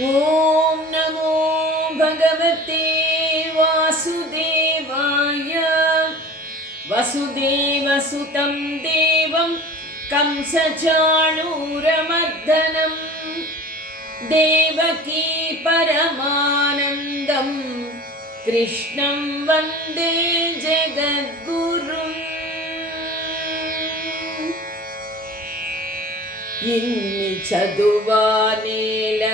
ఓం నమో భగవతే వాసుదేవాయ. వసుదేవసుతం దేవం కంసచాణూరమర్దనం దేవకీ పరమానందం కృష్ణం వందే జగద్గురుం. ఇన్ని చదువానేల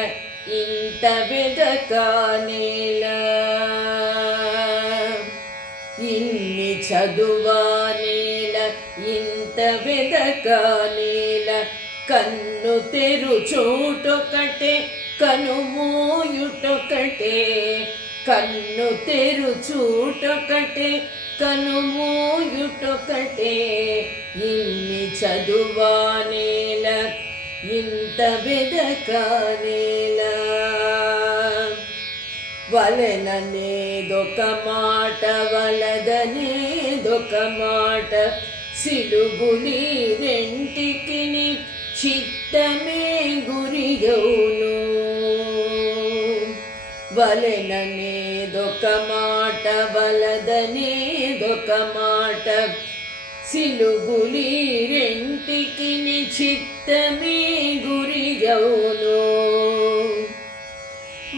ఇంత వెదకానేల, ఇన్ని చదువానేల ఇంత వెదకానేల. కన్ను తెరుచోటొకటే కనుమూయుటొకటే, కన్ను తెరుచూటొకటే కనుమూయుటొకటే. ఇన్ని చదువానేల ఇంత వెదకానేల. వలెననేదొక మాట వలదనేదొక మాట, సిలుగులి రెంటికిని చిత్తమే గురియౌను. వలెననేదొక మాట వలదనేదొక మాట, సిలుగులి రెంటికిని చిత్తమే గురియౌను.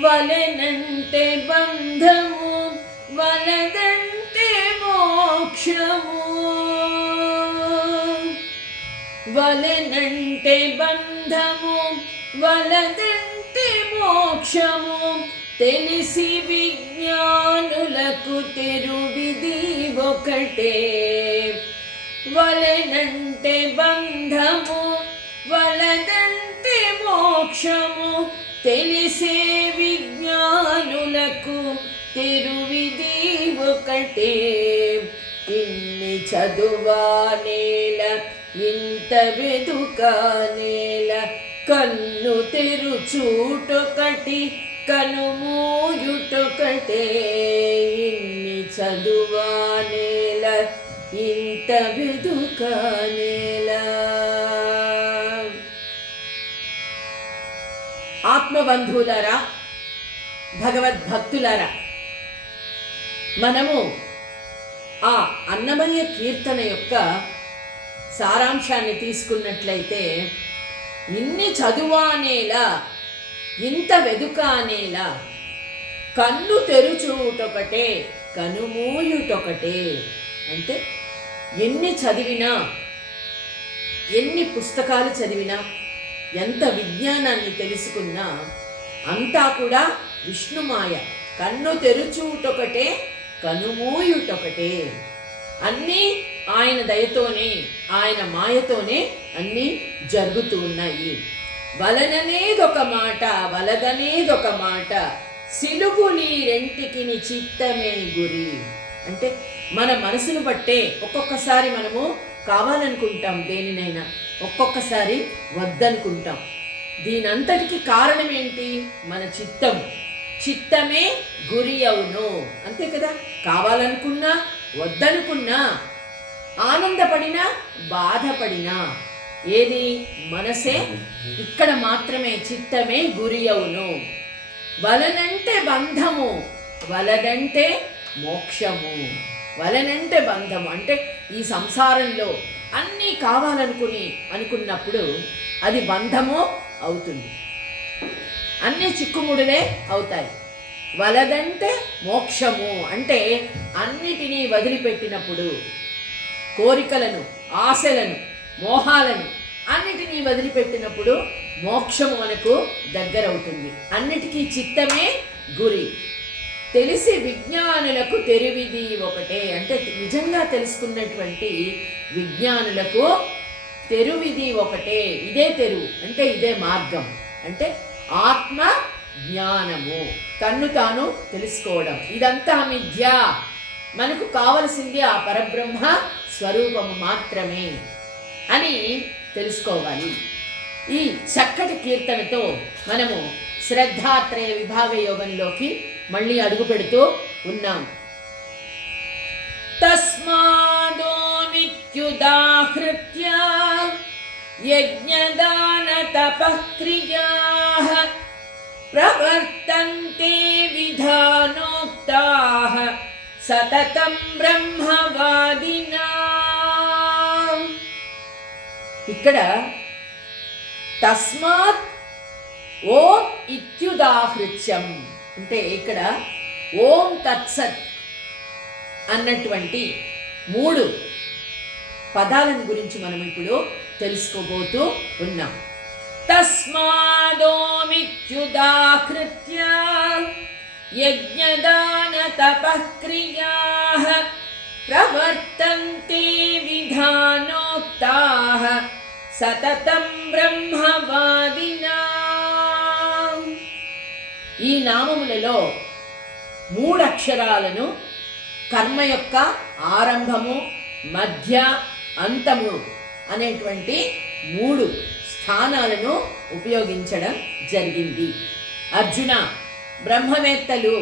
వలెనంటే బంధము వలదంటే మోక్షము, వలెనంటే బంధము వలదంటే మోక్షము. తెలిసి విజ్ఞానులకు తెరువిది ఒకటే. వలెనంటే బంధము వలదంటే మోక్షము, తెలిసే విజ్ఞానులకు తెరువిది ఒకటే. ఇన్ని చదువానేల ఇంత వెదుకానేల, కన్ను తెరుచూటొకటి కనుమూయుటొకటే. ఇన్ని చదువానేల ఇంత వెదుకానేల. ఆత్మబంధువులారా, భగవద్భక్తులారా, మనము ఆ అన్నమయ్య కీర్తన యొక్క సారాంశాన్ని తీసుకున్నట్లయితే, ఇన్ని చదువానేలా ఇంత వెదుకానేలా, కన్ను తెరుచుటొకటే కనుమూయుటొకటే. అంటే ఎన్ని చదివినా, ఎన్ని పుస్తకాలు చదివినా, ఎంత విజ్ఞానాన్ని తెలుసుకున్నా అంతా కూడా విష్ణుమాయ. కన్ను తెరుచుటొకటే కనుమూయుటొకటే. అన్నీ ఆయన దయతోనే, ఆయన మాయతోనే అన్నీ జరుగుతూ ఉన్నాయి. వలననేదొక మాట వలదనేదొక మాట, సిలుగులి రెంటికిని చిత్తమే గురి. అంటే మన మనసును బట్టే ఒక్కొక్కసారి మనము కావాలనుకుంటాం దేనినైనా, ఒక్కొక్కసారి వద్దనుకుంటాం. దీనంతటికి కారణం ఏంటి? మన చిత్తం. చిత్తమే గురి అవును, అంతే కదా. కావాలనుకున్నా వద్దనుకున్నా, ఆనందపడినా బాధపడినా, ఏది మనసే. ఇక్కడ మాత్రమే చిత్తమే గురి అవును. వలనంటే బంధము వలదంటే మోక్షము. వలనంటే బంధము అంటే ఈ సంసారంలో అన్నీ అనుకున్నప్పుడు అది బంధము అవుతుంది, అన్నీ చిక్కుముడులే అవుతాయి. వలదంటే మోక్షము అంటే అన్నిటినీ వదిలిపెట్టినప్పుడు, కోరికలను, ఆశలను, మోహాలను అన్నిటినీ వదిలిపెట్టినప్పుడు మోక్షము మనకు దగ్గరవుతుంది. అన్నిటికీ చిత్తమే గురి. తెలిసి విజ్ఞానులకు తెరువిది ఒకటే. అంటే నిజంగా తెలుసుకున్నటువంటి విజ్ఞానులకు తెరువిది ఒకటే. ఇదే తెరువు అంటే ఇదే మార్గం. అంటే ఆత్మ జ్ఞానము, తన్ను తాను తెలుసుకోవడం. ఇదంతా మిథ్య, మనకు కావలసింది ఆ పరబ్రహ్మ స్వరూపము మాత్రమే అని తెలుసుకోవాలి. ఈ చక్కటి కీర్తనతో మనము శ్రద్ధాత్రయ విభాగ యోగంలోకి మళ్ళీ అడుగు పెడుతూ ఉన్నాం. తస్మాదో మిత్యుదాహృత్య యజ్ఞదాన తపః క్రియాః ప్రవర్తంతే విధానోక్తాః సతతం బ్రహ్మవాదినాం. ఇక్కడ తస్మాత్ ఓం ఇత్యుదాహృత్యం అంటే ఇక్కడ ఓం తత్సత్ అన్నటువంటి 3 పదాలను గురించి మనం ఇప్పుడు తెలుసుకోబోతూ ఉన్నాం. తస్మాదోమిత్యుదాహృత్య యజ్ఞదాన తపఃక్రియాః ప్రవర్తంతే విధానోక్తాః సతతం బ్రహ్మవాదినాం. ఈ నామములలో 3 అక్షరాలను కర్మ యొక్క ఆరంభము, మధ్య, అంతము అనేటువంటి 3 స్థానాలను ఉపయోగించడం జరిగింది. అర్జున, బ్రహ్మవేత్తలు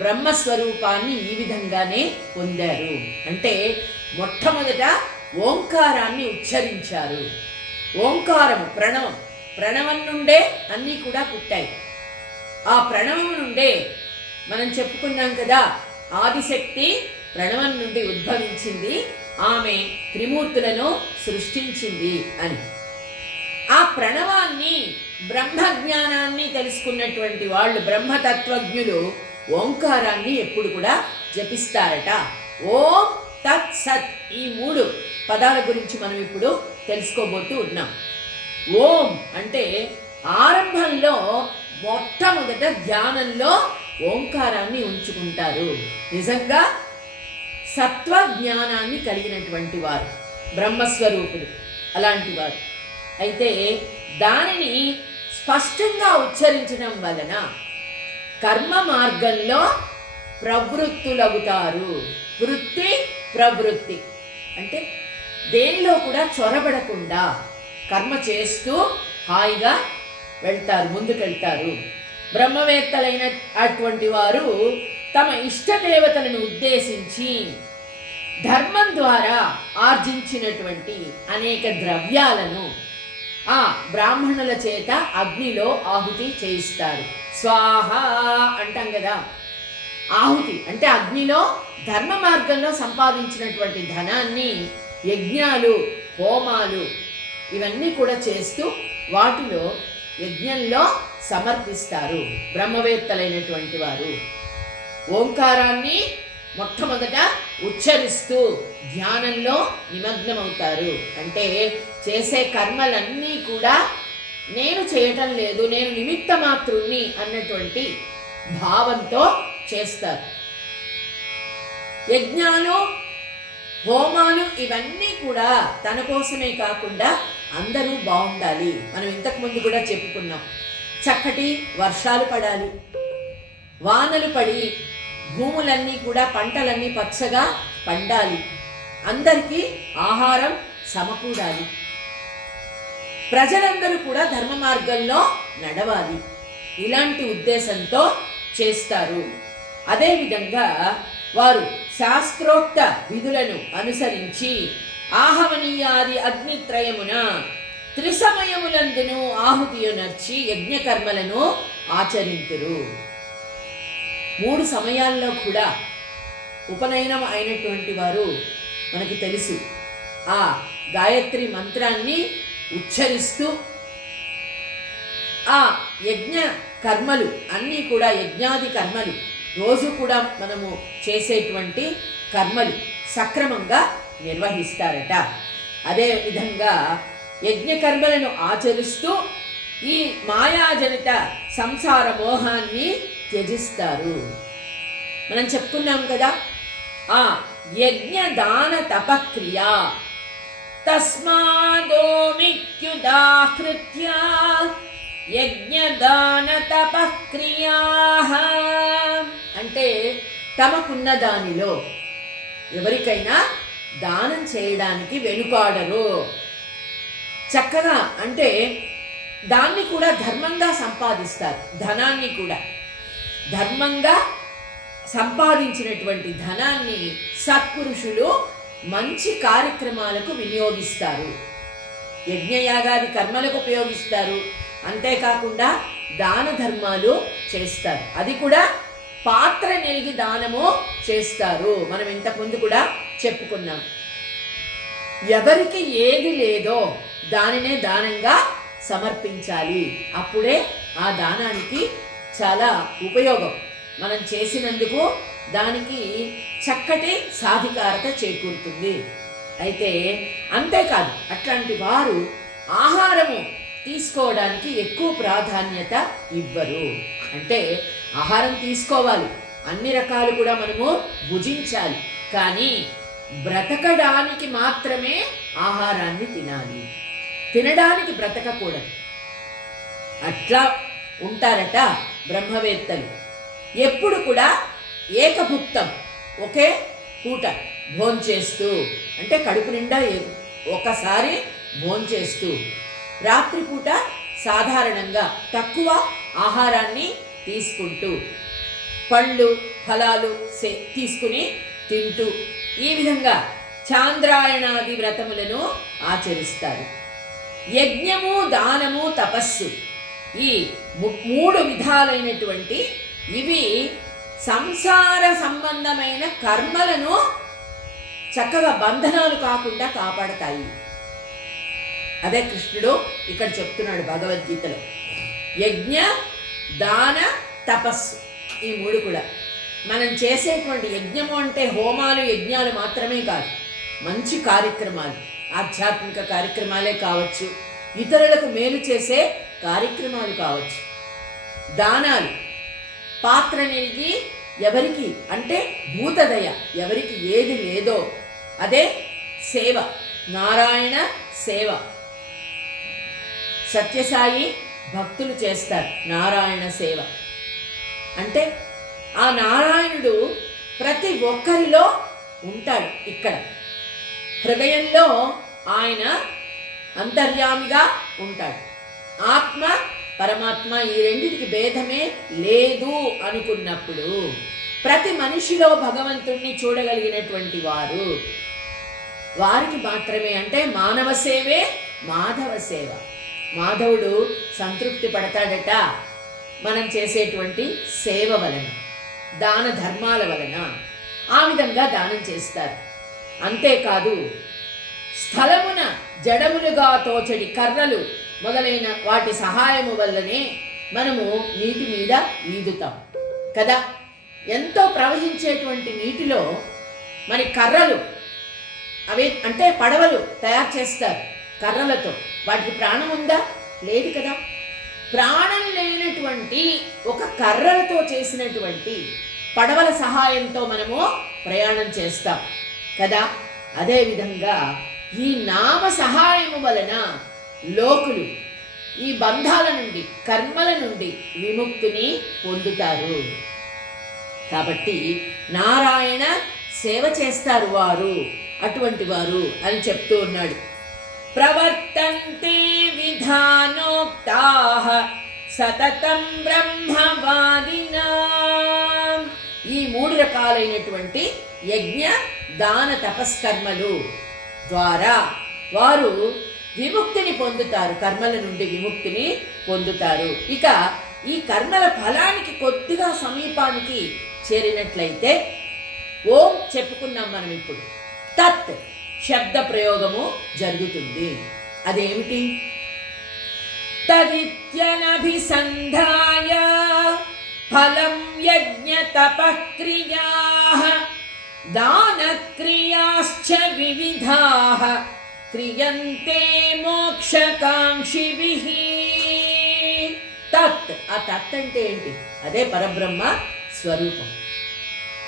బ్రహ్మస్వరూపాన్ని ఈ విధంగానే పొందారు. అంటే మొట్టమొదట ఓంకారాన్ని ఉచ్చరించారు. ఓంకారము ప్రణవం, ప్రణవం నుండే అన్నీ కూడా పుట్టాయి. ఆ ప్రణవం నుండే మనం చెప్పుకున్నాం కదా, ఆదిశక్తి ప్రణవం నుండి ఉద్భవించింది, ఆమె త్రిమూర్తులను సృష్టించింది అని. ఆ ప్రణవాన్ని, బ్రహ్మజ్ఞానాన్ని తెలుసుకున్నటువంటి వాళ్ళు, బ్రహ్మతత్వజ్ఞులు ఓంకారాన్ని ఎప్పుడు కూడా జపిస్తారట. ఓం తత్ సత్, ఈ 3 పదాల గురించి మనం ఇప్పుడు తెలుసుకోబోతూ ఉన్నాం. ఓం అంటే ఆరంభంలో మొట్టమొదట ధ్యానంలో ఓంకారాన్ని ఉంచుకుంటారు. నిజంగా సత్వ జ్ఞానాన్ని కలిగినటువంటి వారు, బ్రహ్మస్వరూపులు అలాంటి వారు. అయితే దానిని స్పష్టంగా ఉచ్చరించడం వలన కర్మ మార్గంలో ప్రవృత్తులవుతారు. వృత్తి, ప్రవృత్తి అంటే దేనిలో కూడా చొరబడకుండా కర్మ చేస్తూ హాయిగా వెళ్తారు, ముందుకెళ్తారు. బ్రహ్మవేత్తలైన అటువంటి వారు తమ ఇష్టదేవతలను ఉద్దేశించి ధర్మం ద్వారా ఆర్జించినటువంటి అనేక ద్రవ్యాలను ఆ బ్రాహ్మణుల చేత అగ్నిలో ఆహుతి చేయిస్తారు. స్వాహ అంటాం కదా, ఆహుతి అంటే అగ్నిలో ధర్మ మార్గంలో సంపాదించినటువంటి ధనాన్ని యజ్ఞాలు, హోమాలు ఇవన్నీ కూడా చేస్తూ వాటిలో యజ్ఞంలో సమర్పిస్తారు బ్రహ్మవేత్తలైనటువంటి వారు. ఓంకారాన్ని మొట్టమొదట ఉచ్చరిస్తూ ధ్యానంలో నిమగ్నమవుతారు. అంటే చేసే కర్మలన్నీ కూడా నేను చేయటం లేదు, నేను నిమిత్త మాత్రుణ్ణి అన్నటువంటి భావంతో చేస్తారు. యజ్ఞాలు, హోమాలు ఇవన్నీ కూడా తన కోసమే కాకుండా అందరూ బాగుండాలి. మనం ఇంతకుముందు కూడా చెప్పుకున్నాం, చక్కటి వర్షాలు పడాలి, వానలు పడి భూములన్నీ కూడా, పంటలన్నీ పచ్చగా పండాలి, అందరికీ ఆహారం సమకూడాలి, ప్రజలందరూ కూడా ధర్మ మార్గంలో నడవాలి. ఇలాంటి ఉద్దేశంతో చేస్తారు. అదేవిధంగా వారు శాస్త్రోక్త విధులను అనుసరించి ఆహవనీయాది అగ్నిత్రయమున త్రిసమయములందును ఆహుతియునర్చి యజ్ఞకర్మలను ఆచరింతురు. 3 సమయాల్లో కూడా ఉపనయనం అయినటువంటి వారు మనకు తెలుసు. ఆ గాయత్రి మంత్రాన్ని ఉచ్చరిస్తూ ఆ యజ్ఞ కర్మలు అన్నీ కూడా, యజ్ఞాది కర్మలు రోజు కూడా మనము చేసేటువంటి కర్మలు సక్రమంగా నిర్వహిస్తారట. అదేవిధంగా యజ్ఞకర్మలను ఆచరిస్తూ ఈ మాయాజనిత సంసార మోహాన్ని త్యజిస్తారు. మనం చెప్పుకున్నాం కదా, ఆ యజ్ఞ దాన తపక్రియ తస్మాదోమిత్యుదాహృత్య యజ్ఞ దాన తపక్రియాః అంటే తమకున్న దానిలో ఎవరికైనా దానం చేయడానికి వెనుకాడరు. చక్కగా అంటే దాన్ని కూడా ధర్మంగా సంపాదిస్తారు. ధనాన్ని కూడా ధర్మంగా సంపాదించినటువంటి ధనాన్ని సత్పురుషులు మంచి కార్యక్రమాలకు వినియోగిస్తారు. యజ్ఞయాగాది కర్మలకు ఉపయోగిస్తారు. అంతేకాకుండా దాన ధర్మాలు చేస్తారు. అది కూడా పాత్ర నెరిగి దానము చేస్తారు. మనం ఇంతకుముందు కూడా చెప్పుకున్నాం. ఎవరికి ఏది లేదో దానినే దానంగా సమర్పించాలి. అప్పుడే ఆ దానానికి చాలా ఉపయోగం. మనం చేసినందుకు దానికి చక్కటి సాధికారత చేకూరుతుంది. అయితే అంతేకాదు, అట్లాంటి వారు ఆహారము తీసుకోవడానికి ఎక్కువ ప్రాధాన్యత ఇవ్వరు. అంటే ఆహారం తీసుకోవాలి, అన్ని రకాలు కూడా మనము భుజించాలి, కానీ బ్రతకడానికి మాత్రమే ఆహారాన్ని తినాలి, తినడానికి బ్రతకకూడదు. అట్లా ఉంటారట బ్రహ్మవేత్తలు. ఎప్పుడు కూడా ఏకభుక్తం, ఒకే పూట భోంచేస్తూ, అంటే కడుపు నిండా ఒకసారి భోంచేస్తూ, రాత్రిపూట సాధారణంగా తక్కువ ఆహారాన్ని తీసుకుంటూ, పళ్ళు ఫలాలు తీసుకుని తింటూ, ఈ విధంగా చాంద్రాయణాది వ్రతములను ఆచరిస్తారు. యజ్ఞము, దానము, తపస్సు, ఈ 3 విధాలైనటువంటి ఇవి సంసార సంబంధమైన కర్మలను చక్కగా బంధనాలు కాకుండా కాపాడతాయి. అదే కృష్ణుడు ఇక్కడ చెప్తున్నాడు భగవద్గీతలో. యజ్ఞ, దాన, తపస్సు, ఈ 3 కూడా మనం చేసేటువంటి యజ్ఞము అంటే హోమాలు యజ్ఞాలు మాత్రమే కాదు, మంచి కార్యక్రమాలు, ఆధ్యాత్మిక కార్యక్రమాలే కావచ్చు, ఇతరులకు మేలు చేసే కార్యక్రమాలు కావచ్చు. దానాలు, పాత్ర నెరిగి ఎవరికి అంటే భూతదయ, ఎవరికి ఏది లేదో అదే సేవ, నారాయణ సేవ. సత్యసాయి భక్తులు చేస్తారు నారాయణ సేవ. అంటే ఆ నారాయణుడు ప్రతి ఒక్కరిలో ఉంటాడు. ఇక్కడ హృదయంలో ఆయన అంతర్యామిగా ఉంటాడు. ఆత్మ పరమాత్మ ఈ రెండిటికి భేదమే లేదు అనుకున్నప్పుడు ప్రతి మనిషిలో భగవంతుణ్ణి చూడగలిగినటువంటి వారికి మాత్రమే, అంటే మానవ సేవే మాధవ సేవ. మాధవుడు సంతృప్తి పడతాడట మనం చేసేటువంటి సేవ వలన, దాన ధర్మాల వలన. ఆ విధంగా దానం చేస్తారు. అంతేకాదు, స్థలమున జడములుగా తోచడి కర్రలు మొదలైన వాటి సహాయము వల్లనే మనము నీటి మీద ఈదుతాం కదా. ఎంతో ప్రవహించేటువంటి నీటిలో మరి కర్రలు, అవి అంటే పడవలు తయారు చేస్తారు కర్రలతో. వాటికి ప్రాణం ఉందా? లేదు కదా. ప్రాణం లేనటువంటి ఒక కర్రలతో చేసినటువంటి పడవల సహాయంతో మనము ప్రయాణం చేస్తాం కదా. అదేవిధంగా ఈ నామ సహాయము వలన లోకులు ఈ బంధాల నుండి, కర్మల నుండి విముక్తిని పొందుతారు. కాబట్టి నారాయణ సేవ చేస్తారు వారు, అటువంటి వారు అని చెప్తూ ఉన్నాడు. ప్రవర్తంతే విధానోక్తాః సతతం బ్రహ్మవాదినాం. ఈ 3 రకాలైనటువంటి యజ్ఞ, దాన, తపస్కర్మలు ద్వారా వారు విముక్తిని పొందుతారు, కర్మల నుండి విముక్తిని పొందుతారు. ఇక ఈ కర్మల ఫలానికి కొద్దిగా సమీపానికి చేరినట్లయితే ఓం చెప్పుకున్నాం మనం. ఇప్పుడు తత్ శబ్ద ప్రయోగము జరుగుతుంది. అదేమిటి? తదిత్యనభిసంధాయ ఫలం యజ్ఞ తపక్రియాః దానక్రియాశ్చ వివిధాః క్రియంతే మోక్షకాంక్షిభిః. తత్, ఆ తత్ అంటే ఏంటి? అదే పరబ్రహ్మ స్వరూపం.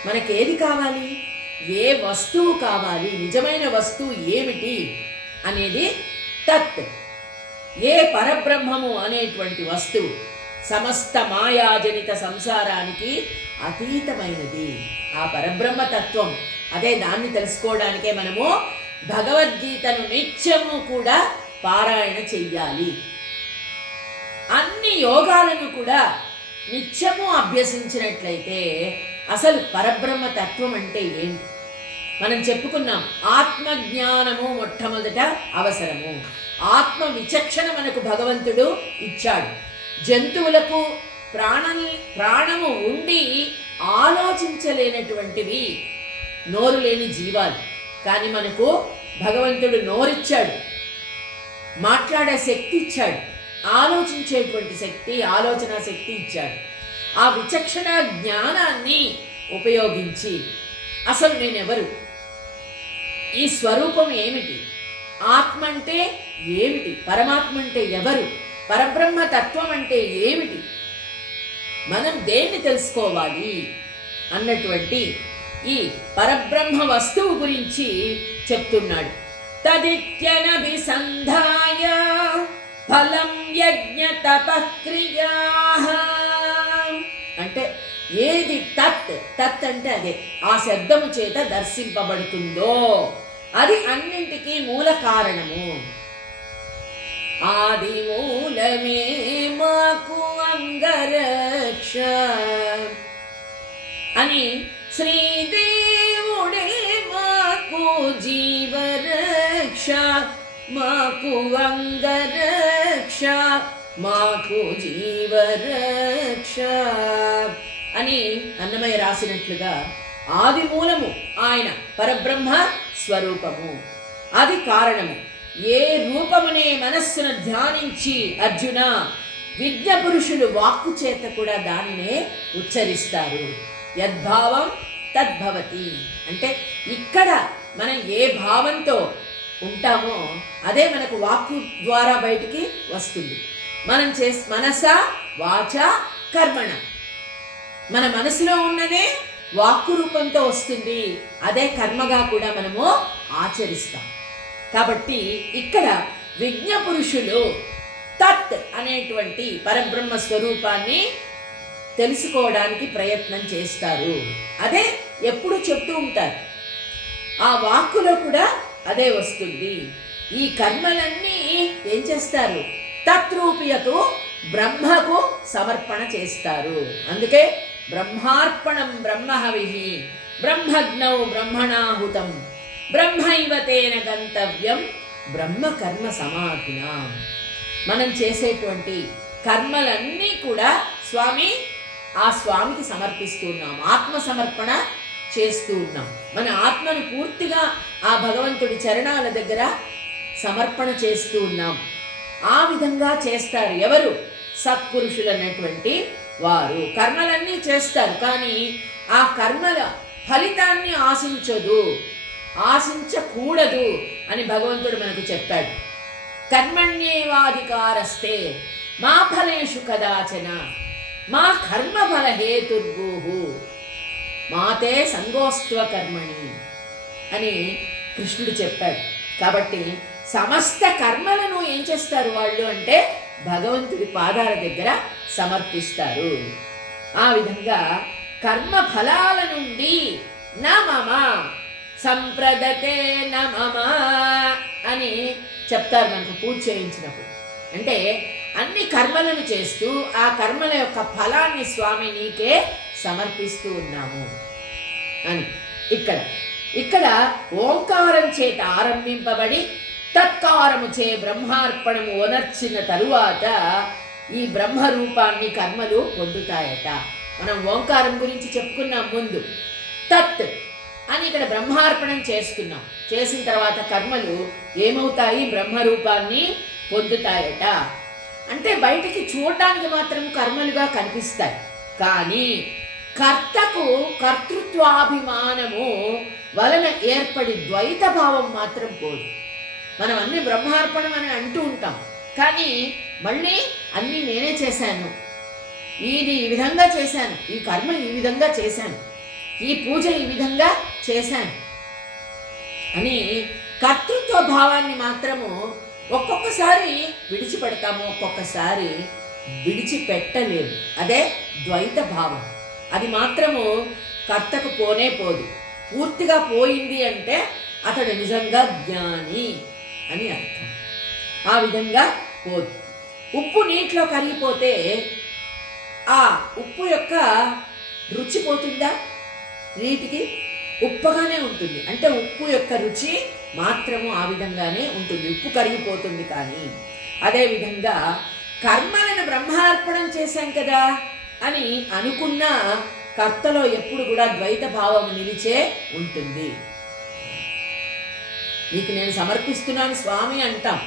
మనకేది కావాలి, ఏ వస్తువు కావాలి, నిజమైన వస్తువు ఏమిటి అనేది తత్. ఏ పరబ్రహ్మము అనేటువంటి వస్తువు సమస్త మాయాజనిత సంసారానికి అతీతమైనది ఆ పరబ్రహ్మ తత్వం. అదే దాన్ని తెలుసుకోవడానికే మనము భగవద్గీతను నిత్యము కూడా పారాయణ చెయ్యాలి. అన్ని యోగాలను కూడా నిత్యము అభ్యసించినట్లయితే అసలు పరబ్రహ్మ తత్వం అంటే ఏంటి మనం చెప్పుకున్నాం. ఆత్మజ్ఞానము మొట్టమొదట అవసరము. ఆత్మ విచక్షణ మనకు భగవంతుడు ఇచ్చాడు. జంతువులకు ప్రాణము ఉండి ఆలోచించలేనటువంటివి నోరు లేని జీవాలు. కానీ మనకు భగవంతుడు నోరిచ్చాడు, మాట్లాడే శక్తి ఇచ్చాడు, ఆలోచించేటువంటి శక్తి, ఆలోచన శక్తి ఇచ్చాడు. ఆ విచక్షణ జ్ఞానాన్ని ఉపయోగించి అసలు నేనెవరు, ఈ స్వరూపం ఏమిటి, ఆత్మ అంటే ఏమిటి, పరమాత్మ అంటే ఎవరు, పరబ్రహ్మ తత్వం అంటే ఏమిటి, మనం దేన్ని తెలుసుకోవాలి అన్నటువంటి ఈ పరబ్రహ్మ వస్తువు గురించి చెప్తున్నాడు. తదిత్యనభిసంధాయ ఫలం యజ్ఞ తపక్రియాః అంటే ఏది తత్ అంటే అదే ఆ శబ్దము చేత దర్శింపబడుతుందో అది అన్నింటికీ మూల కారణము. ఆది మూలమే మాకు అంగరక్ష అని శ్రీదేవుడే మాకు జీవరక్ష, మాకు అంగరక్ష, మాకు జీవరక్ష అని అన్నమయ్య రాసినట్లుగా ఆది మూలము ఆయన పరబ్రహ్మ స్వరూపము, అది కారణము. ఏ రూపమునే మనస్సును ధ్యానించి అర్జున విజ్ఞ పురుషులు వాక్కు చేత కూడా దానినే ఉచ్చరిస్తారు. యద్భావం తద్భవతి అంటే ఇక్కడ మనం ఏ భావంతో ఉంటామో అదే మనకు వాక్కు ద్వారా బయటికి వస్తుంది. మనం మనస వాచ కర్మణ, మన మనసులో ఉన్నదే వాక్కు రూపంతో వస్తుంది, అదే కర్మగా కూడా మనము ఆచరిస్తాం. కాబట్టి ఇక్కడ విజ్ఞ పురుషులు తత్ అనేటువంటి పరబ్రహ్మ స్వరూపాన్ని తెలుసుకోవడానికి ప్రయత్నం చేస్తారు. అదే ఎప్పుడు చెప్తూ ఉంటారు, ఆ వాక్కులో కూడా అదే వస్తుంది. ఈ కర్మలన్నీ ఏం చేస్తారు, తత్రూపియకు బ్రహ్మకు సమర్పణ చేస్తారు. అందుకే బ్రహ్మార్పణం బ్రహ్మహవిః బ్రహ్మజ్ఞౌ బ్రహ్మణాహుతం బ్రహ్మైవ తేన గంతవ్యం బ్రహ్మ కర్మ సమాధిన. మనం చేసేటువంటి కర్మలన్నీ కూడా ఆ స్వామికి సమర్పిస్తూ ఉన్నాం, ఆత్మ సమర్పణ చేస్తూ ఉన్నాం. మన ఆత్మను పూర్తిగా ఆ భగవంతుడి చరణాల దగ్గర సమర్పణ చేస్తూ ఉన్నాం. ఆ విధంగా చేస్తారు ఎవరు, సత్పురుషులు అన్నటువంటి వారు. కర్మలన్నీ చేస్తారు, కానీ ఆ కర్మల ఫలితాన్ని ఆశించకూడదు అని భగవంతుడు మనకు చెప్పాడు. కర్మణ్యేవాధికారస్తే మా ఫలేషు కదాచన మా కర్మ ఫల హేతుర్భూః మాతే సంగోస్త్వ కర్మణి అని కృష్ణుడు చెప్పాడు. కాబట్టి సమస్త కర్మలను ఏం చేస్తారు వాళ్ళు అంటే భగవంతుడి పాదాల దగ్గర సమర్పిస్తారు. ఆ విధంగా కర్మ ఫలాల నుండి నా మమ సంప్రదతే న మమ అని చెప్తారు మనకు పూజ చేయించినప్పుడు. అంటే అన్ని కర్మలను చేస్తూ ఆ కర్మల యొక్క ఫలాన్ని స్వామి నీకే సమర్పిస్తూ ఉన్నాము అని. ఇక్కడ ఓంకారం చేత ఆరంభింపబడి తత్కారము చే బ్రహ్మార్పణము ఓనర్చిన తరువాత ఈ బ్రహ్మరూపాన్ని కర్మలు పొందుతాయట. మనం ఓంకారం గురించి చెప్పుకున్నాం ముందు. తత్ అని ఇక్కడ బ్రహ్మార్పణం చేస్తున్నాం, చేసిన తర్వాత కర్మలు ఏమవుతాయి, బ్రహ్మరూపాన్ని పొందుతాయట. అంటే బయటికి చూడడానికి మాత్రం కర్మలుగా కనిపిస్తాయి, కానీ కర్తకు కర్తృత్వాభిమానము వలన ఏర్పడి ద్వైత భావం మాత్రం పోదు. మనం అన్ని బ్రహ్మార్పణం అని అంటూ ఉంటాం, కానీ మళ్ళీ అన్నీ నేనే చేశాను, ఇది ఈ విధంగా చేశాను, ఈ కర్మ ఈ విధంగా చేశాను, ఈ పూజ ఈ విధంగా చేశాను అని కర్తృత్వ భావాన్ని మాత్రము ఒక్కొక్కసారి విడిచిపెడతాము, ఒక్కొక్కసారి విడిచిపెట్టలేము. అదే ద్వైత భావం. అది మాత్రము కర్తకు పోనే పోదు. పూర్తిగా పోయింది అంటే అతడు నిజంగా జ్ఞాని అని అర్థం. ఆ విధంగా పోదు. ఉప్పు నీటిలో కరిగిపోతే ఆ ఉప్పు యొక్క రుచి పోతుందా? నీటికి ఉప్పగానే ఉంటుంది. అంటే ఉప్పు యొక్క రుచి మాత్రము ఆ విధంగానే ఉంటుంది, ఉప్పు కరిగిపోతుంది. కానీ అదేవిధంగా కర్మలను బ్రహ్మార్పణం చేశాం కదా అని అనుకున్న కర్తలో ఎప్పుడు కూడా ద్వైత భావం నిలిచే ఉంటుంది. నీకు నేను సమర్పిస్తున్నాను స్వామి అంటాం.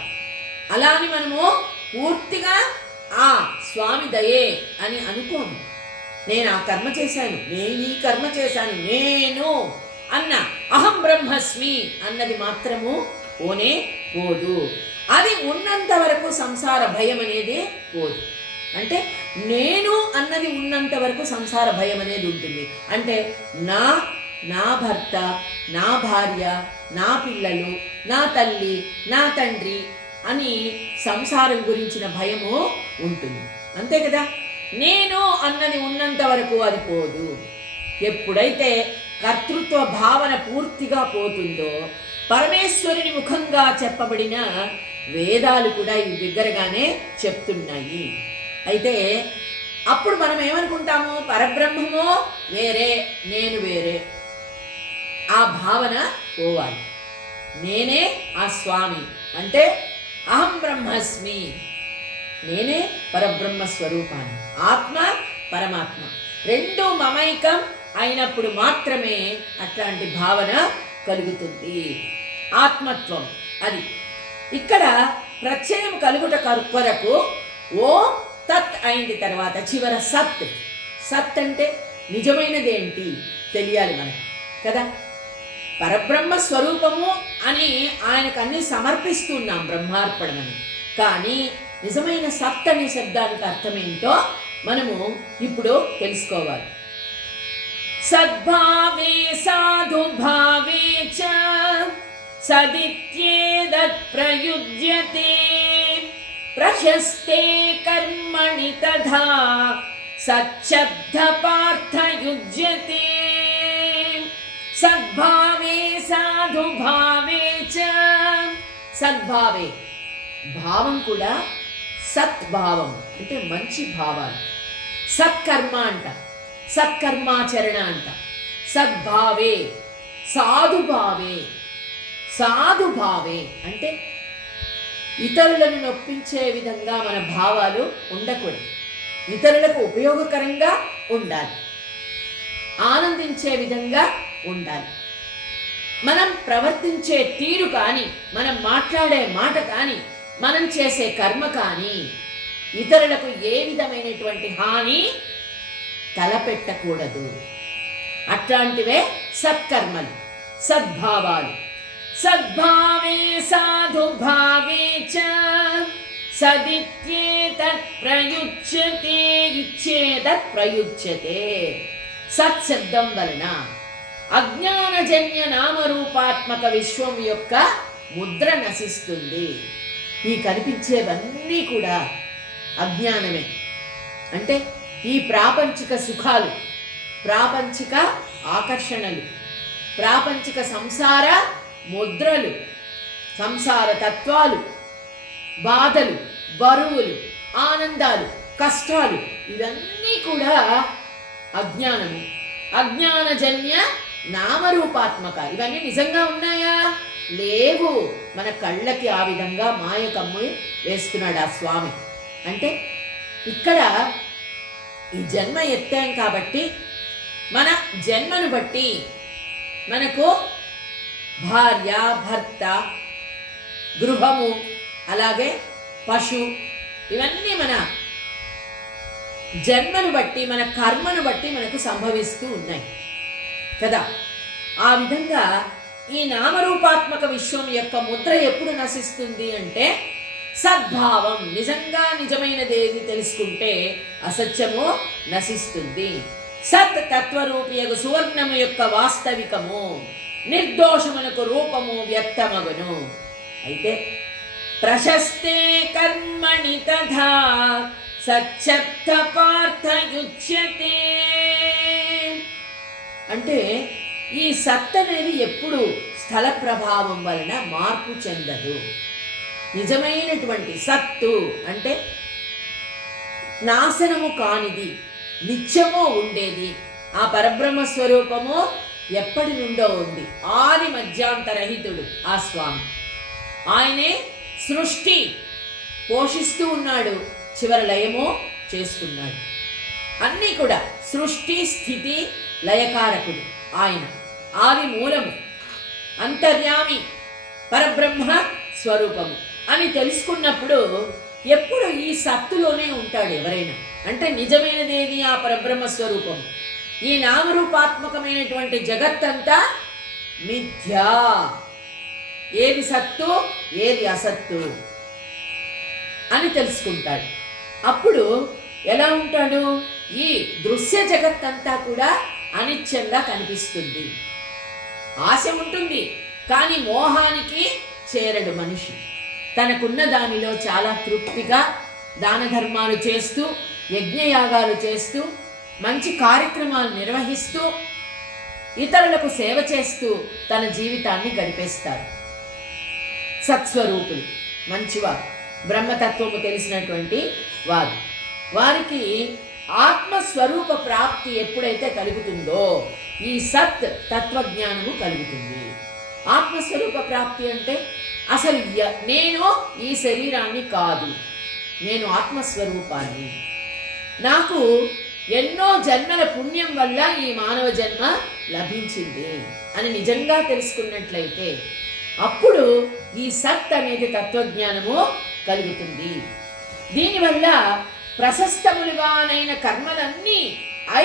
అలా అని మనము పూర్తిగా ఆ స్వామి దయే అని అనుకోను. నేను ఆ కర్మ చేశాను, నేను ఈ కర్మ చేశాను, నేను అన్న అహం బ్రహ్మస్మి అన్నది మాత్రము పోనే పోదు. అది ఉన్నంత వరకు సంసార భయం అనేది పోదు. అంటే నేను అన్నది ఉన్నంత వరకు సంసార భయం అనేది ఉంటుంది. అంటే నా భర్త, నా భార్య, నా పిల్లలు, నా తల్లి, నా తండ్రి అని సంసారం గురించిన భయము ఉంటుంది. అంతే కదా. నేను అన్నది ఉన్నంత వరకు అది పోదు. ఎప్పుడైతే కర్తృత్వ భావన పూర్తిగా పోతుందో పరమేశ్వరుని ముఖంగా చెప్పబడిన వేదాలు కూడా ఇవి బిగ్గరగానే చెప్తున్నాయి. అయితే అప్పుడు మనం ఏమనుకుంటాము? పరబ్రహ్మమో వేరే, నేను వేరే. ఆ భావన పోవాలి. నేనే ఆ స్వామి అంటే అహం బ్రహ్మస్మి, నేనే పరబ్రహ్మ స్వరూపాన్ని, ఆత్మ పరమాత్మ రెండు మమైకం అయినప్పుడు మాత్రమే అట్లాంటి భావన కలుగుతుంది. ఆత్మత్వం అది. ఇక్కడ ప్రత్యయం కలుగుట కొరకు ఓ తత్ అయింది. తర్వాత చివర సత్. సత్ అంటే నిజమైనది ఏంటి తెలియాలి మనకు కదా. పరబ్రహ్మ స్వరూపము అని ఆయనకు అన్ని సమర్పిస్తున్నాం బ్రహ్మార్పణమని. కానీ నిజమైన సత్ అనే శబ్దానికి అర్థమేంటో మనము ఇప్పుడు తెలుసుకోవాలి. సద్భావే సాధుభావే చ సదిత్యేదత్ ప్రయుజ్యతే ప్రశస్తే కర్మణి తథా సచ్చబ్ద పార్థ యుజ్యతే. సద్భావే సాధుభావే చ. సద్భావే భావం కూడా సద్భావం అంటే మంచి భావాలు. సత్కర్మ అంట, సత్కర్మాచరణ అంట. సద్భావే సాధుభావే. సాధుభావే అంటే ఇతరులను నొప్పించే విధంగా మన భావాలు ఉండకూడదు. ఇతరులకు ఉపయోగకరంగా ఉండాలి, ఆనందించే విధంగా ఉండాలి. మనం ప్రవర్తించే తీరు కానీ, మనం మాట్లాడే మాట కానీ, మనం చేసే కర్మ కానీ ఇతరులకు ఏ విధమైనటువంటి హాని తలపెట్టకూడదు. అట్లాంటివే సత్కర్మలు, సద్భావాలు. సద్భావే సాధుభావే చ సదిత్యేతత్ ప్రయుజ్యతే. ఇచ్చేతత్ ప్రయుజ్యతే. సత్శబ్దం వలన అజ్ఞానజన్య నామరూపాత్మక విశ్వం యొక్క ముద్ర నశిస్తుంది. ఈ కనిపించేవన్నీ కూడా అజ్ఞానమే. అంటే ఈ ప్రాపంచిక సుఖాలు, ప్రాపంచిక ఆకర్షణలు, ప్రాపంచిక సంసార ముద్రలు, సంసార తత్వాలు, బాధలు, బరువులు, ఆనందాలు, కష్టాలు ఇవన్నీ కూడా అజ్ఞానము. అజ్ఞానజన్య నామరూపాత్మక. ఇవన్నీ నిజంగా ఉన్నాయా? లేవు. మన కళ్ళకి ఆ విధంగా మాయ కమ్ము వేస్తున్నాడు ఆ స్వామి. అంటే ఇక్కడ ఈ జన్మ ఎత్తాం కాబట్టి మన జన్మను బట్టి మనకు భార్య, భర్త, గృహము, అలాగే పశు ఇవన్నీ మన జన్మను బట్టి, మన కర్మను బట్టి మనకు సంభవిస్తూ ఉన్నాయి కదా. ఆ విధంగా ఈ నామరూపాత్మక విశ్వం యొక్క ముద్ర ఎప్పుడు నశిస్తుంది అంటే సద్భావం, నిజంగా నిజమైనదేది తెలుసుకుంటే అసత్యము నశిస్తుంది. సత్ తత్వరూపియగు సువర్ణము యొక్క వాస్తవికము, నిర్దోషమునకు రూపము వ్యక్తమగును. అయితే ప్రశస్తే కర్మణి తథా సచ్చబ్ద పార్థ యుజ్యతే. అంటే ఈ సత్ అనేది ఎప్పుడు స్థల ప్రభావం వలన మార్పు చెందదు. నిజమైనటువంటి సత్తు అంటే నాశనము కానిది, నిత్యము ఉండేది. ఆ పరబ్రహ్మ స్వరూపము ఎప్పటి నుండో ఉంది. ఆది మధ్యాంతరహితుడు ఆ స్వామి. ఆయనే సృష్టి పోషిస్తూ ఉన్నాడు, చివర లయము చేసుకున్నాడు. అన్నీ కూడా సృష్టి స్థితి లయకారకుడు ఆయన, ఆది మూలము, అంతర్యామి, పరబ్రహ్మ స్వరూపము అని తెలుసుకున్నప్పుడు ఎప్పుడు ఈ సత్తులోనే ఉంటాడు ఎవరైనా. అంటే నిజమైనదేది ఆ పరబ్రహ్మ స్వరూపము. ఈ నామరూపాత్మకమైనటువంటి జగత్తంతా మిథ్యా. ఏది సత్తు ఏది అసత్తు అని తెలుసుకుంటాడు. అప్పుడు ఎలా ఉంటాడు? ఈ దృశ్య జగత్తంతా కూడా అనిత్యంగా కనిపిస్తుంది. ఆశ ఉంటుంది కానీ మోహానికి చేరడు మనిషి. తనకున్న దానిలో చాలా తృప్తిగా దాన ధర్మాలు చేస్తూ, యజ్ఞయాగాలు చేస్తూ, మంచి కార్యక్రమాలు నిర్వహిస్తూ, ఇతరులకు సేవ చేస్తూ తన జీవితాన్ని గడిపేస్తారు. సత్స్వరూపులు, మంచివారు, బ్రహ్మతత్వము తెలిసినటువంటి వారు. వారికి ఆత్మస్వరూప ప్రాప్తి ఎప్పుడైతే కలుగుతుందో ఈ సత్ తత్వజ్ఞానము కలుగుతుంది. ఆత్మస్వరూప ప్రాప్తి అంటే అసలు నేను ఈ శరీరాన్ని కాదు, నేను ఆత్మస్వరూపాన్ని, నాకు ఎన్నో జన్మల పుణ్యం వల్ల ఈ మానవ జన్మ లభించింది అని నిజంగా తెలుసుకున్నట్లయితే అప్పుడు ఈ సత్ అనేది తత్వజ్ఞానము కలుగుతుంది. దీనివల్ల ప్రశస్తములుగానైన కర్మలన్నీ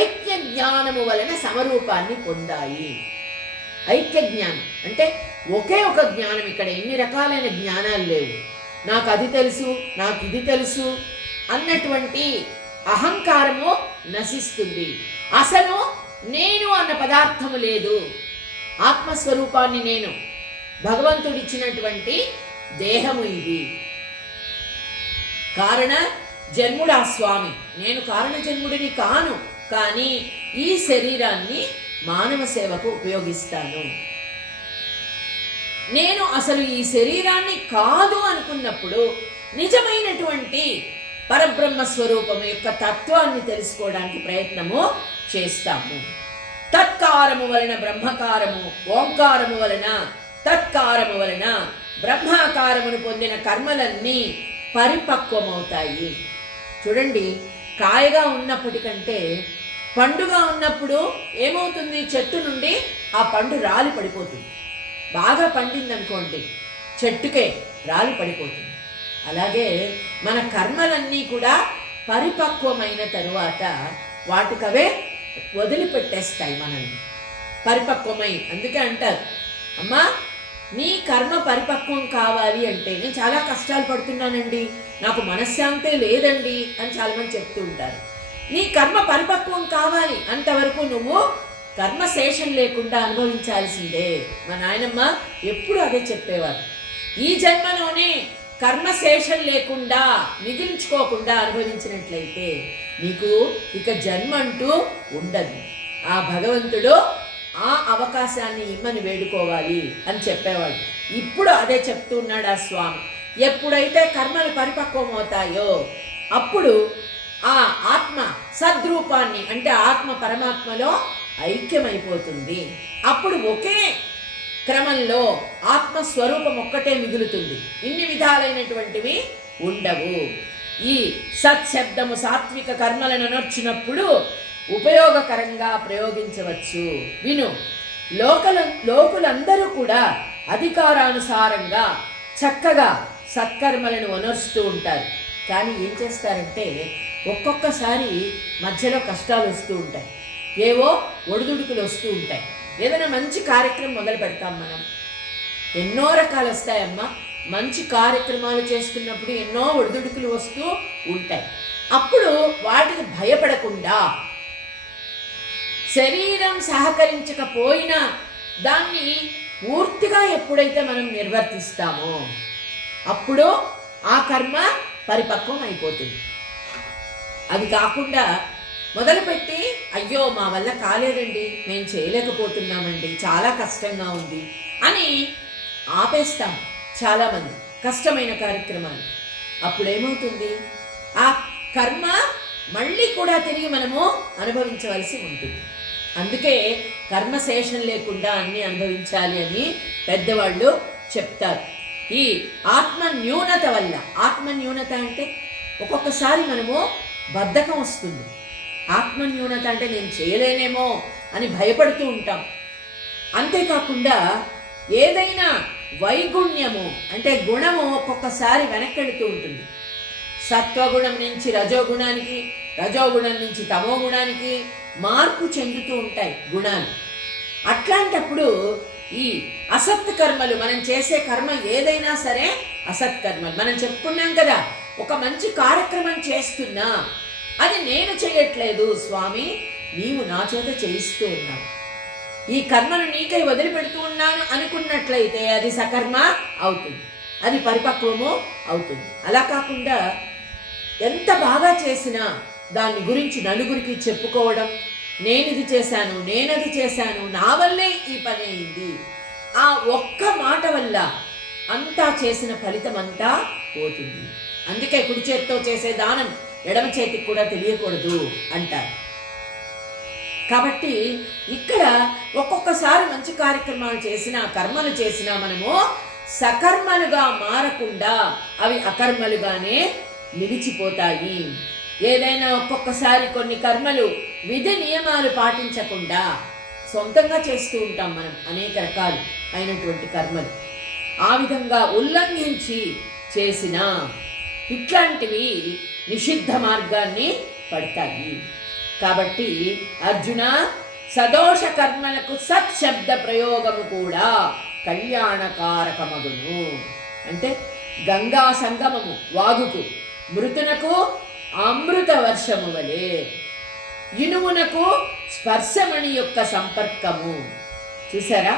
ఐక్య జ్ఞానము వలన సమరూపాన్ని పొందాయి. ఐక్య జ్ఞానం అంటే ఒకే ఒక జ్ఞానం. ఇక్కడ ఎన్ని రకాలైన జ్ఞానాలు లేవు. నాకు అది తెలుసు, నాకు ఇది తెలుసు అన్నటువంటి అహంకారము నశిస్తుంది. అసలు నేను అన్న పదార్థము లేదు. ఆత్మస్వరూపాన్ని నేను, భగవంతుడిచ్చినటువంటి దేహము ఇది. కారణ జన్ముడా స్వామి, నేను కారణ జన్ముడిని కాను, కానీ ఈ శరీరాన్ని మానవ సేవకు ఉపయోగిస్తాను. నేను అసలు ఈ శరీరాన్ని కాదు అనుకున్నప్పుడు నిజమైనటువంటి పరబ్రహ్మ స్వరూపం యొక్క తత్వాన్ని తెలుసుకోవడానికి ప్రయత్నము చేస్తాము. తత్కారము వలన బ్రహ్మకారము, ఓంకారము వలన తత్కారము వలన బ్రహ్మాకారమును పొందిన కర్మలన్నీ పరిపక్వమవుతాయి. చూడండి, కాయగా ఉన్నప్పటికంటే పండుగా ఉన్నప్పుడు ఏమవుతుంది? చెట్టు నుండి ఆ పండు రాలి పడిపోతుంది. బాగా పండింది అనుకోండి, చెట్టుకే రాలి పడిపోతుంది. అలాగే మన కర్మలన్నీ కూడా పరిపక్వమైన తరువాత వాటికవే వదిలిపెట్టేస్తాయి మనల్ని. పరిపక్వమై, అందుకే అంటారు, అమ్మా నీ కర్మ పరిపక్వం కావాలి అంటే, నేను చాలా కష్టాలు పడుతున్నానండి, నాకు మనశ్శాంతే లేదండి అని చాలామంది చెప్తూ ఉంటారు. నీ కర్మ పరిపక్వం కావాలి, అంతవరకు నువ్వు కర్మశేషం లేకుండా అనుభవించాల్సిందే. మా నాయనమ్మ ఎప్పుడు అదే చెప్పేవారు. ఈ జన్మలోనే కర్మశేషం లేకుండా మిగిల్చుకోకుండా అనుభవించినట్లయితే నీకు ఇక జన్మ అంటూ ఉండదు. ఆ భగవంతుడు ఆ అవకాశాన్ని ఇమ్మని వేడుకోవాలి అని చెప్పేవాడు. ఇప్పుడు అదే చెప్తున్నాడు ఆ స్వామి. ఎప్పుడైతే కర్మలు పరిపక్వం అవుతాయో అప్పుడు ఆ ఆత్మ సద్రూపాన్ని, అంటే ఆత్మ పరమాత్మలో ఐక్యమైపోతుంది. అప్పుడు ఒకే క్రమంలో ఆత్మస్వరూపం ఒక్కటే మిగులుతుంది. ఇన్ని విధాలైనటువంటివి ఉండవు. ఈ సత్శబ్దము సాత్విక కర్మలను నర్చినప్పుడు ఉపయోగకరంగా ప్రయోగించవచ్చు. విను, లోకులందరూ కూడా అధికారానుసారంగా చక్కగా సత్కర్మలను వనరుస్తూ ఉంటారు. కానీ ఏం చేస్తారంటే ఒక్కొక్కసారి మధ్యలో కష్టాలు వస్తూ ఉంటాయి, ఏవో ఒడిదుడుకులు వస్తూ ఉంటాయి. ఏదైనా మంచి కార్యక్రమం మొదలు పెడతాం మనం, ఎన్నో రకాలు వస్తాయమ్మా. మంచి కార్యక్రమాలు చేస్తున్నప్పుడు ఎన్నో ఒడిదుడుకులు వస్తూ ఉంటాయి. అప్పుడు వాటికి భయపడకుండా, శరీరం సహకరించకపోయినా దాన్ని పూర్తిగా ఎప్పుడైతే మనం నిర్వర్తిస్తామో అప్పుడు ఆ కర్మ పరిపక్వం అయిపోతుంది. అది కాకుండా మొదలుపెట్టి అయ్యో మా వల్ల కాలేదండి, మేము చేయలేకపోతున్నామండి, చాలా కష్టంగా ఉంది అని ఆపేస్తాం చాలామంది కష్టమైన కార్యక్రమాలు. అప్పుడేమవుతుంది? ఆ కర్మ మళ్ళీ కూడా తిరిగి మనము అనుభవించవలసి ఉంటుంది. అందుకే కర్మశేషం లేకుండా అన్నీ అనుభవించాలి అని పెద్దవాళ్ళు చెప్తారు. ఈ ఆత్మ న్యూనత వల్ల, ఆత్మ న్యూనత అంటే ఒక్కొక్కసారి మనము బద్ధకం వస్తుంది. ఆత్మన్యూనత అంటే నేను చేయలేనేమో అని భయపడుతూ ఉంటాం. అంతేకాకుండా ఏదైనా వైగుణ్యము అంటే గుణము ఒక్కొక్కసారి వెనక్కెడుతూ ఉంటుంది. సత్వగుణం నుంచి రజోగుణానికి, రజోగుణం నుంచి తమోగుణానికి మార్పు చెందుతూ ఉంటాయి గుణాలు. అట్లాంటప్పుడు ఈ అసత్ కర్మలు, మనం చేసే కర్మ ఏదైనా సరే అసత్ కర్మలు. మనం చెప్పుకున్నాం కదా, ఒక మంచి కార్యక్రమం చేస్తున్నా అది నేను చేయట్లేదు స్వామి, నీవు నా చేత చేయిస్తూ ఉన్నావు, ఈ కర్మను నీకై వదిలిపెడుతూ ఉన్నాను అనుకున్నట్లయితే అది సకర్మ అవుతుంది, అది పరిపక్వము అవుతుంది. అలా కాకుండా ఎంత బాగా చేసినా దాన్ని గురించి నలుగురికి చెప్పుకోవడం, నేనిది చేశాను, నేనది చేశాను, నా వల్లే ఈ పని అయింది, ఆ ఒక్క మాట వల్ల అంతా చేసిన ఫలితం అంతా పోతుంది. అందుకే కుడి చేతితో చేసే దానం ఎడమ చేతికి కూడా తెలియకూడదు అంటారు. కాబట్టి ఇక్కడ ఒక్కొక్కసారి మంచి కార్యక్రమాలు చేసినా, కర్మలు చేసినా మనము సకర్మలుగా మారకుండా అవి అకర్మలుగానే నిలిచిపోతాయి. ఏదైనా ఒక్కొక్కసారి కొన్ని కర్మలు విధి నియమాలు పాటించకుండా సొంతంగా చేస్తూ ఉంటాం మనం, అనేక రకాలు అయినటువంటి కర్మలు. ఆ విధంగా ఉల్లంఘించి చేసిన ఇట్లాంటివి నిషిద్ధ మార్గాన్ని పడతాయి. కాబట్టి అర్జున, సదోష కర్మలకు సత్శబ్ద ప్రయోగము కూడా కళ్యాణకారకమగును. అంటే గంగా సంగమము వాగుకు, మృతునకు అమృత వర్షము వలె, ఇనుమునకు స్పర్శమణి యొక్క సంపర్కము. చూసారా?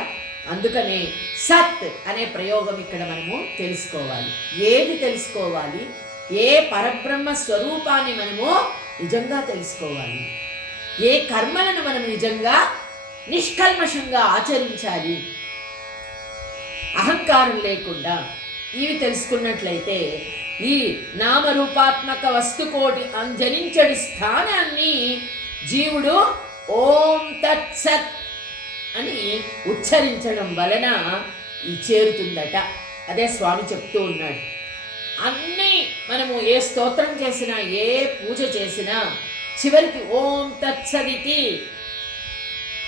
అందుకనే సత్ అనే ప్రయోగం ఇక్కడ మనము తెలుసుకోవాలి. ఏది తెలుసుకోవాలి? ఏ పరబ్రహ్మ స్వరూపాన్ని మనము నిజంగా తెలుసుకోవాలి, ఏ కర్మలను మనం నిజంగా నిష్కల్మషంగా ఆచరించాలి, అహంకారం లేకుండా. ఇవి తెలుసుకున్నట్లయితే ఈ నామరూపాత్మక వస్తుకోటి అంజనించడి స్థానాన్ని జీవుడు ఓం తత్సత్ అని ఉచ్చరించడం వలన ఈ చేరుతుందట. అదే స్వామి చెప్తూ ఉన్నాడు. అన్నీ మనము ఏ స్తోత్రం చేసినా, ఏ పూజ చేసినా చివరికి ఓం తత్సదితి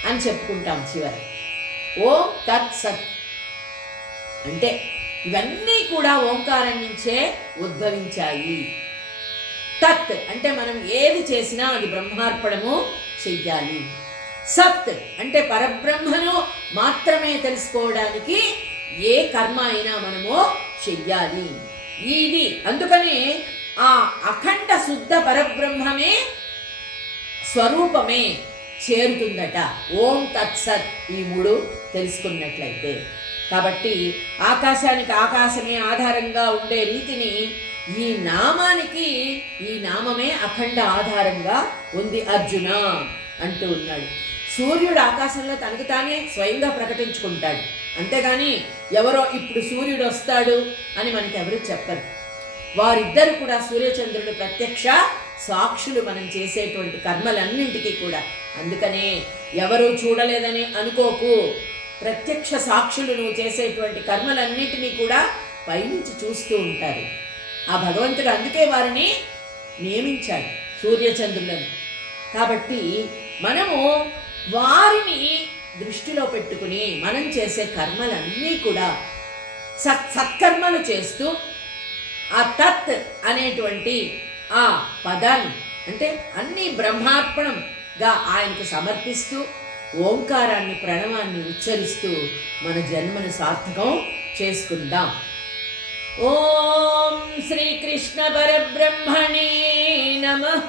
అని చెప్పుకుంటాం. చివరి ఓం తత్సత్ అంటే ఇవన్నీ కూడా ఓంకారం నుంచే ఉద్భవించాయి. తత్ అంటే మనం ఏది చేసినా అది బ్రహ్మార్పణము చెయ్యాలి. సత్ అంటే పరబ్రహ్మను మాత్రమే తెలుసుకోవడానికి ఏ కర్మ అయినా మనము చెయ్యాలి. ఇది అందుకనే ఆ అఖండ శుద్ధ పరబ్రహ్మమే స్వరూపమే చేరుతుందట. ఓం తత్సత్ ఈ మూడు తెలుసుకున్నట్లయితే. కాబట్టి ఆకాశానికి ఆకాశమే ఆధారంగా ఉండే రీతిని ఈ నామానికి, ఈ నామమే అఖండ ఆధారంగా ఉంది అర్జున అంటూ ఉన్నాడు. సూర్యుడు ఆకాశంలో తనకు తానే స్వయంగా ప్రకటించుకుంటాడు, అంతేగాని ఎవరో ఇప్పుడు సూర్యుడు వస్తాడు అని మనకి ఎవరు చెప్పరు. వారిద్దరు కూడా సూర్యచంద్రుడు ప్రత్యక్ష సాక్షులు మనం చేసేటువంటి కర్మలన్నింటికీ కూడా. అందుకనే ఎవరు చూడలేదని అనుకోకు, ప్రత్యక్ష సాక్షులు నువ్వు చేసేటువంటి కర్మలన్నింటినీ కూడా పైనుంచి చూస్తూ ఉంటారు ఆ భగవంతుడు. అందుకే వారిని నియమించాడు, సూర్యచంద్రులను. కాబట్టి మనము వారిని దృష్టిలో పెట్టుకుని మనం చేసే కర్మలన్నీ కూడా సత్కర్మలు చేస్తూ ఆ తత్ అనేటువంటి ఆ పదాన్ని, అంటే అన్ని బ్రహ్మార్పణంగా ఆయనకు సమర్పిస్తూ ఓంకారాన్ని, ప్రణవాన్ని ఉచ్చరిస్తూ మన జన్మను సార్థకం చేసుకుందాం. ఓం శ్రీకృష్ణ పరబ్రహ్మణే నమః.